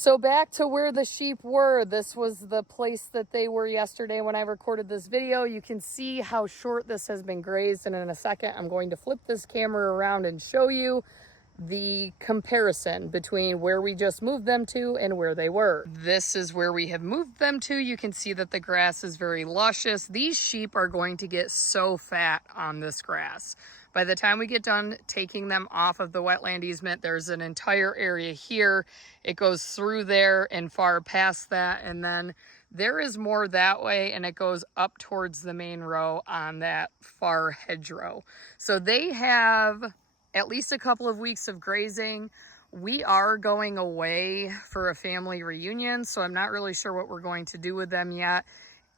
So back to where the sheep were. This was the place that they were yesterday when I recorded this video. You can see how short this has been grazed, and in a second I'm going to flip this camera around and show you the comparison between where we just moved them to and where they were. This is where we have moved them to. You can see that the grass is very luscious. These sheep are going to get so fat on this grass. By the time we get done taking them off of the wetland easement, there's an entire area here. It goes through there and far past that, and then there is more that way, and it goes up towards the main row on that far hedgerow. So they have at least a couple of weeks of grazing. We are going away for a family reunion, so I'm not really sure what we're going to do with them yet,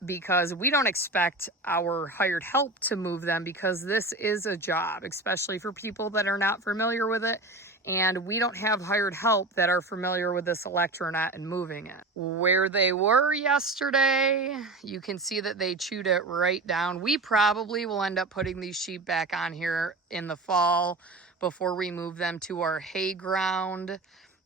because we don't expect our hired help to move them, because this is a job, especially for people that are not familiar with it. And we don't have hired help that are familiar with this electronet and moving it. Where they were yesterday, you can see that they chewed it right down. We probably will end up putting these sheep back on here in the fall before we move them to our hay ground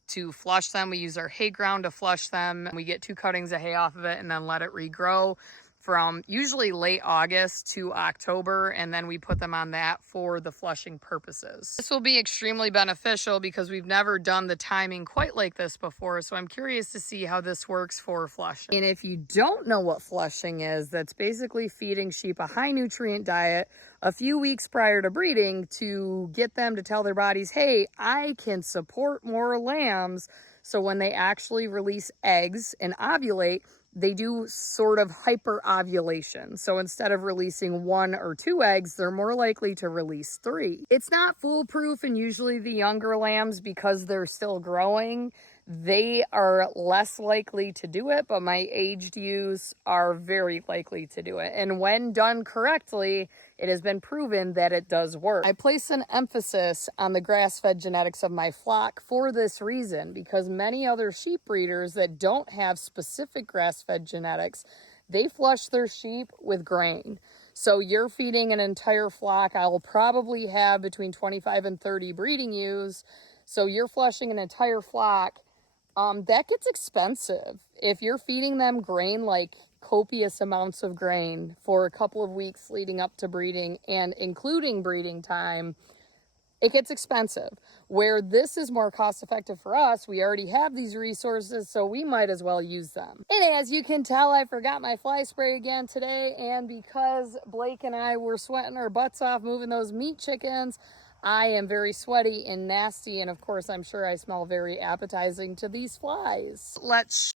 to flush them. We use our hay ground to flush them. We get 2 cuttings of hay off of it and then let it regrow from usually late August to October, and then we put them on that for the flushing purposes. This will be extremely beneficial because we've never done the timing quite like this before, so I'm curious to see how this works for flushing. And if you don't know what flushing is, that's basically feeding sheep a high nutrient diet a few weeks prior to breeding to get them to tell their bodies, hey, I can support more lambs. So when they actually release eggs and ovulate, they do sort of hyper-ovulation. So instead of releasing 1 or 2 eggs, they're more likely to release 3. It's not foolproof, and usually the younger lambs, because they're still growing, they are less likely to do it, but my aged ewes are very likely to do it. And when done correctly, it has been proven that it does work. I place an emphasis on the grass-fed genetics of my flock for this reason, because many other sheep breeders that don't have specific grass-fed genetics, they flush their sheep with grain. So you're feeding an entire flock. I will probably have between 25 and 30 breeding ewes. So you're flushing an entire flock. That gets expensive. If you're feeding them grain, like copious amounts of grain for a couple of weeks leading up to breeding and including breeding time, it gets expensive. Where this is more cost effective for us, we already have these resources, so we might as well use them. And as you can tell, I forgot my fly spray again today, and because Blake and I were sweating our butts off moving those meat chickens, I am very sweaty and nasty, and of course I'm sure I smell very appetizing to these flies. Let's